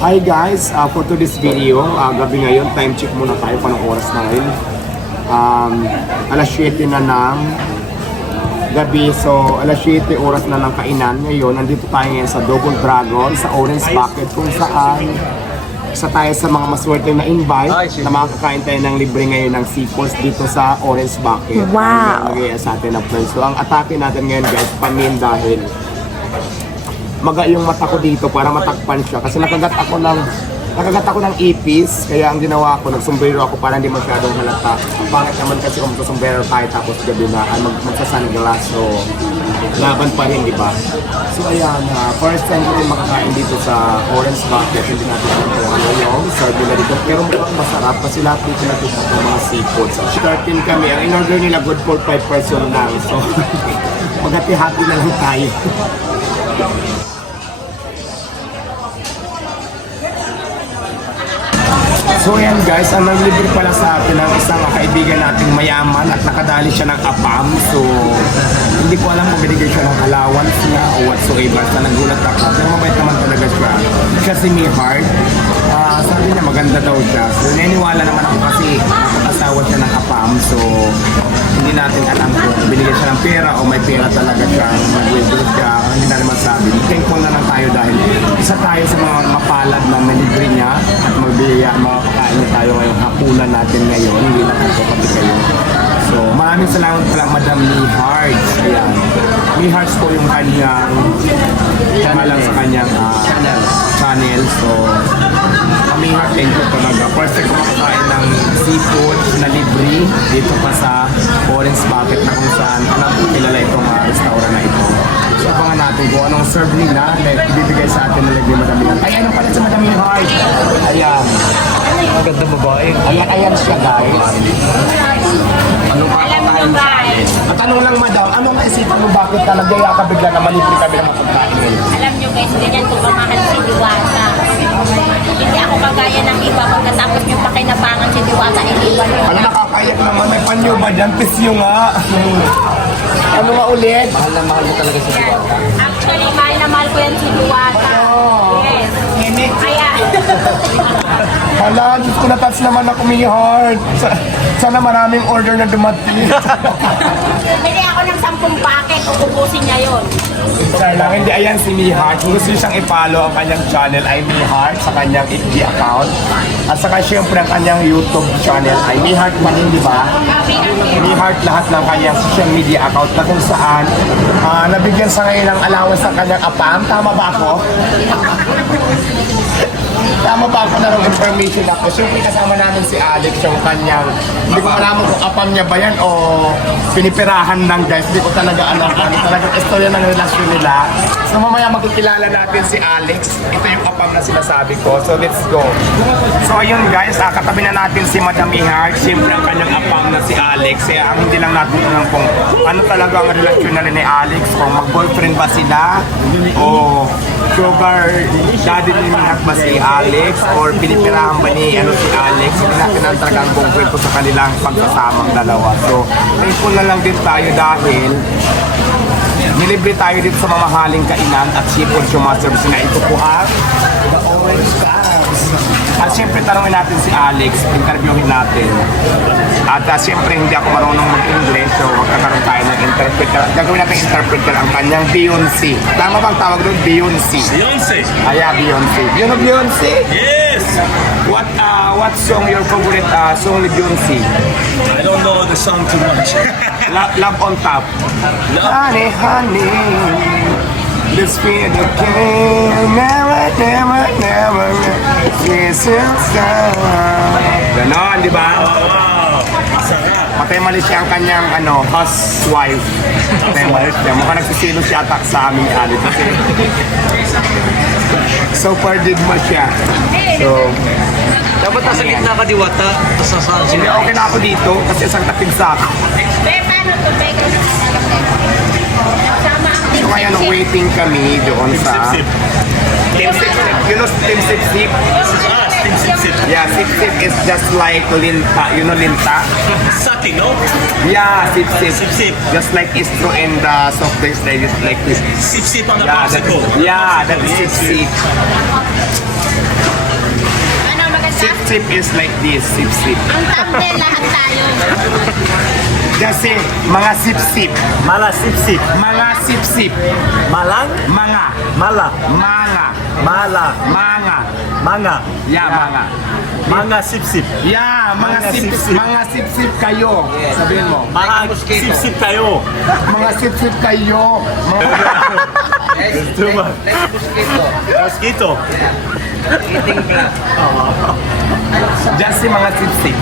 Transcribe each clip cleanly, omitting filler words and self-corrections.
Hi guys, for today's video, gabi ngayon, time check muna tayo, panong oras na ngayon. Alas 7 na ng gabi, so alas 7 oras na ng kainan. Ngayon, nandito tayo ngayon sa Double Dragon, sa Orange Bucket, kung saan isa tayo sa mga maswerte na invite na makakain tayo ng libre ngayon ng seafoods dito sa Orange Bucket. Wow! Magaya sa atin na friends. So ang atake natin ngayon guys, panin dahil maga yung mata ko dito para matakpan siya kasi nakagat ako ng ipis, kaya ang ginawa ko, nagsombrero ako para hindi masyadong halata. Bakit naman kasi kung magsombrero tayo tapos gabi na magsasunglass, so laban pa rin, di ba? So ayan, first time ko rin makakain dito sa Orange Bucket. Hindi natin alam kung ano yung serve nila dito, pero mukhang masarap kasi lahat dito natin ng mga seafoods. So 13 kami, ang in-order nila good for 5 person lang, so maghati-hati na lang tayo. So yan guys, ang naglibre pala sa atin ng isang kaibigan nating mayaman at nakadali siya ng APAM. So hindi ko alam kung binigay siya ng allowance niya o whatsoever. Basta nagulat ako. Pero mabait naman talaga siya. Siya si Mihart. Sabi niya maganda daw siya. So naniwala naman ako kasi asawa siya ng APAM. So hindi natin alam kung binigay siya ng pera o may pera talaga siya. Nag-withdraw siya. Hindi na naman sabi. Thankful na lang tayo dahil isa tayo sa mga mapalad na nalibre niya at magbiyaya makakain na tayo ngayong hapunan natin ngayon. Hindi na tayo pati kayo. So maraming salamat pala Madam Mihart. Ayan. Mihart po yung kanyang pangalan sa kanyang channel. So Mihart, thank you talaga. First time ko makakain ng seafood na libre dito pa sa Orange Bucket na kung saan alam ko kilala itong restaurant na ito. So abangan natin kung anong serve nila na ibibigay sa atin na libre Madam Mihart. Ay, anong pala sa Madam Mihart? Ayan. Maganda babae. Ayan siya guys. Ano ba? Alam mo guys, Matanong lang madam, anong naisipan mo bakit ka nagyaya ka bigla na malibre kami ng pagkain? alam nyo guys, ganyan ko kamahal si Diwata. Hindi ako kagaya ng iba pagkatapos yung pakinabangan si Diwata, iniwan nyo. Ano nakakayak naman, may panyo ba dyan? Pisyo nga. Ano nga ulit? Mahal na mahal mo talaga si Diwata. Actually, mahal na mahal ko yan si Diwata. Yes. Kaya, Hala, Diyos ko na-touch naman ako, Mihart. Sana maraming order na dumating. bili ako ng 10 packet, ubusin niya yun. Sorry lang, hindi ayan si Mihart. Kung gusto siyang i-follow ang kanyang channel ay Mihart sa kanyang FB account. At saka siyempre ang kanyang YouTube channel ay Mihart pa rin, di ba? Mihart lahat ng kanyang social media account na kung saan nabigyan sa ngayon ng allowance ng kanyang APAM. Tama ba ako? Tama ba ako na ng information ako? Siyempre kasama namin si Alex yung kanyang, hindi ko malaman kung APAM niya ba yan o pinipirahan ng guys. Hindi ko talaga alam ano talagang istorya ng relasyon nila. So mamaya magkikilala natin si Alex. Ito yung APAM na sinasabi ko. So let's go. So ayun guys, katabi na natin si Madam Mihart. Siyempre ang kanyang APAM na si Alex. Kaya ang hindi lang natin alam kung ano talaga ang relasyon na ni Alex. Kung mag-boyfriend ba sila o sugar daddy ni Mihart ba si Alex or pinipirahan ba ni si Alex. Hindi natin alam talaga ang buong kwento sa kanilang pagsasamang dalawa. So thankful na lang din tayo dahil nilibre tayo dito sa mamahaling kainan at seafood yung mga service na ito po ang The Orange Crabs. At siyempre tanongin natin si Alex, interviewin natin. At siyempre hindi ako marunong mag-English, so magkakaroon tayo ng interpreter. Gagawin natin interpreter ang kanyang Beyonce. Tama bang tawag doon? Beyonce. Beyonce. Beyonce. You know Beyonce? Yes. What song your favorite song ni Beyonce? I don't know the song too much. Love on Top. Honey, honey, let's be the king. Never, never, never, this is ganon, di ba? Wow. Sarap. Patay mali siya ang kanyang housewife. Patay mali siya. Mukhang nagsisilo siya atak sa aming ali. Kasi so far did mo siya. So, Dapat nasa gitna ka Diwata. Tapos nasaan hindi siya. okay na ako dito kasi isang tapig sa akin. paano to, Bego? Sama ang So ngayon waiting kami doon sa Sip. Team Sip. You know Team Sip Sip? Sip. Yeah, Sip Sip is just like linta. You know linta? Sati, no? Yeah, Sip Sip. Sip Sip. Just like Istro and the soft drinks they just like this. Sip-sip on the Yeah, popsicle. that is Sip Sip. Sip-sip is like this, sip-sip. Ang thumbnail lahat tayo. Kasi mga sip-sip. Mala sip-sip. Mga sip-sip. Malang? Mga. Mala. Mga. Mala. Mga. Manga. Yeah, mga. Manga sip-sip. Yeah, mga Mga sip-sip. sip-sip. Mga sip-sip kayo. Sabihin mo. Mga sip-sip kayo. Mga sip-sip kayo. Mga... It's too much. Mosquito. Just si mga sip-sip.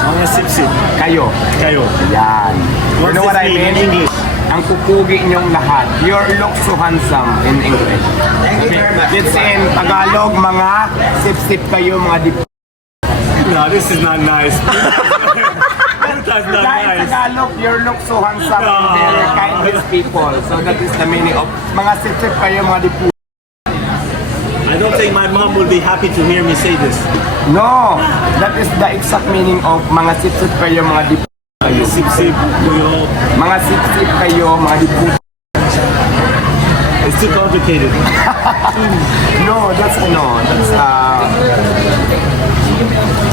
Mga sip-sip. Kayo. Kayo. Yan. You What's know what this I mean mean? in English? Ang kukugi niyong lahat. You look so handsome in English. Thank you very much. It's in Tagalog, mga sip-sip kayo, mga dip. No, this is not nice. That's not Guys, nice. Tagalog, you look so handsome and very kindest people. So that is the meaning of mga sip-sip kayo, mga dip. I don't think my mom will be happy to hear me say this. No, that is the exact meaning of mga sip-sip kayo, mga dip. Sip-sip. Kuyo. Mga sip-sip kayo, mga dip. It's too complicated. No, that's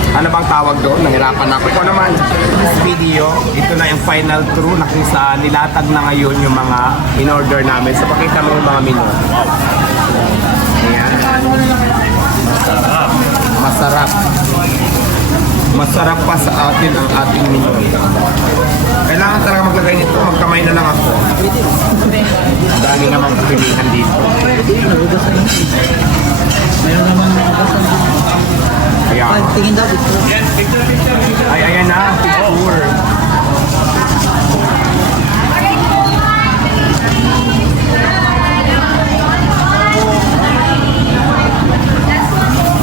ano bang tawag doon? Nahirapan ako. Ito naman, this video, ito na yung final through na kung saan nilatag na ngayon yung mga in-order namin. So, pakita mo yung mga menu. Ayan. Masarap. Masarap pa sa atin ang ating menu. Kailangan talaga maglagay nito. Magkamay na lang ako. Ang dami namang pilihan dito. Ayan. Tingin daw dito. Ay, ayan na. Picture.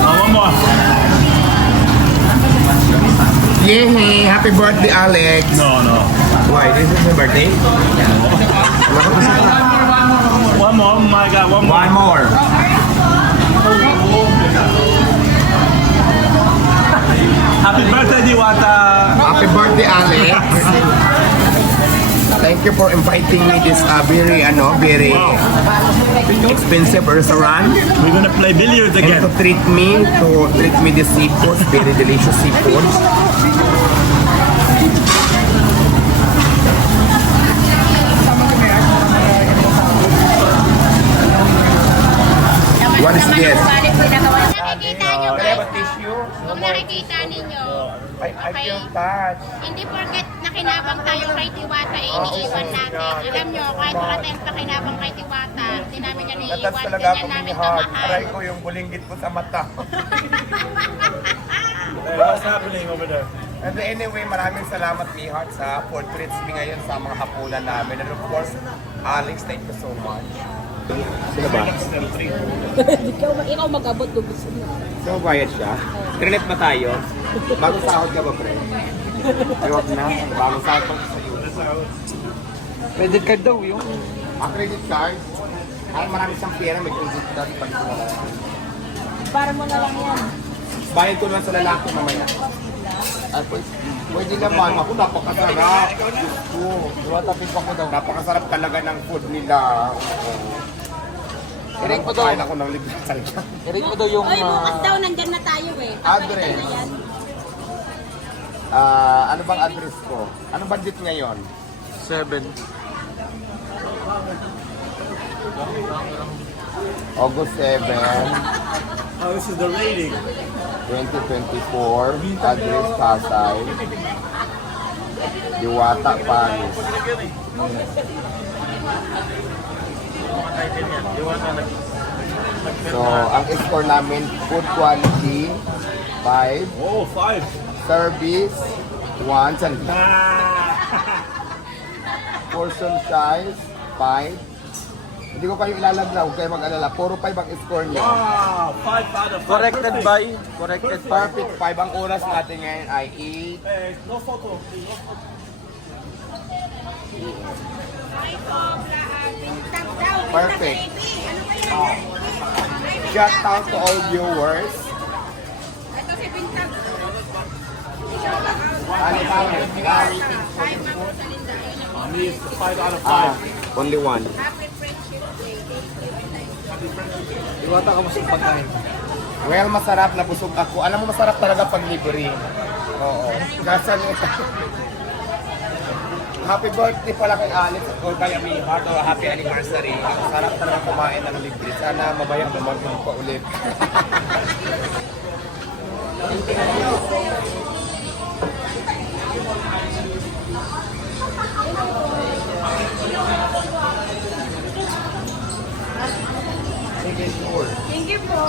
One more. Yay! Happy birthday, Alex! No, no. Why? This is your birthday? One more. Oh my God. One more. One more. Happy birthday, Diwata. Happy birthday, Alex! Thank you for inviting me this very expensive restaurant We're gonna play billiards and again. to treat me the seafood, very delicious seafood. What is this? Nakikita nyo Do you guys. have a tissue? Kung nakikita ninyo. I feel touched. Hindi porket nakinabang tayo kay Diwata, iniiwan natin. Alam nyo, kahit wala tayong pakinabang kay Diwata, hindi namin yan Natas iiwan. talaga Ganyan ako namin minihag. kamahal. Aray ko yung bulinggit ko sa mata. Hey, what's happening over there? And anyway, maraming salamat Mihart sa food treats me ngayon sa mga hapunan namin. And of course, Alex, thank you so much. Sino ba? Ikaw mag-abot do gusto mo. So, bayad siya? Trinet ba tayo? Bagong sahod ka ba, pre? Ayok na. Bagong sahod pa sa iyo. Credit card daw yung. Credit card? Ay, marami siyang pera. May credit card. Para mo na lang yan. Bayad ko lang sa lalaki mamaya. Ay, pwede naman. Ako, napakasarap. Gusto. Tumatapit pa ko daw. Napakasarap talaga ng food nila. Eric mo daw. Kain ako ng libre talaga. Eric mo daw yung... Ay, bukas daw nandyan na tayo eh. Address. Na yan. Ano bang address ko? Anong budget ngayon? 7. August 7, Oh, this is the rating. 2024. Address Pasay. Diwata, Paris. So, ang score namin, food quality, 5. Oh, 5. Service, 1. Portion size, 5. Hindi ko kayo ilalaglaw, huwag kayo mag-alala. Puro 5 ang score niyo. Wow, 5 out of 5. Corrected by... Corrected by... Perfect 5. Ang oras natin ngayon ay 8. Hey, no photo. Perfect. Shout out to all viewers. Ano tawag? Me is 5 out of 5. Only one. Diwata ka mo sa pagkain. Well, masarap na busog ako. Alam mo, masarap talaga pag libre. Oo. Kasi happy birthday pala kay Alex or kay Ami Heart or happy anniversary. Ang sarap talaga kumain ng libre. Sana mabayang dumagdag pa ulit. Sige, sure. Thank you po.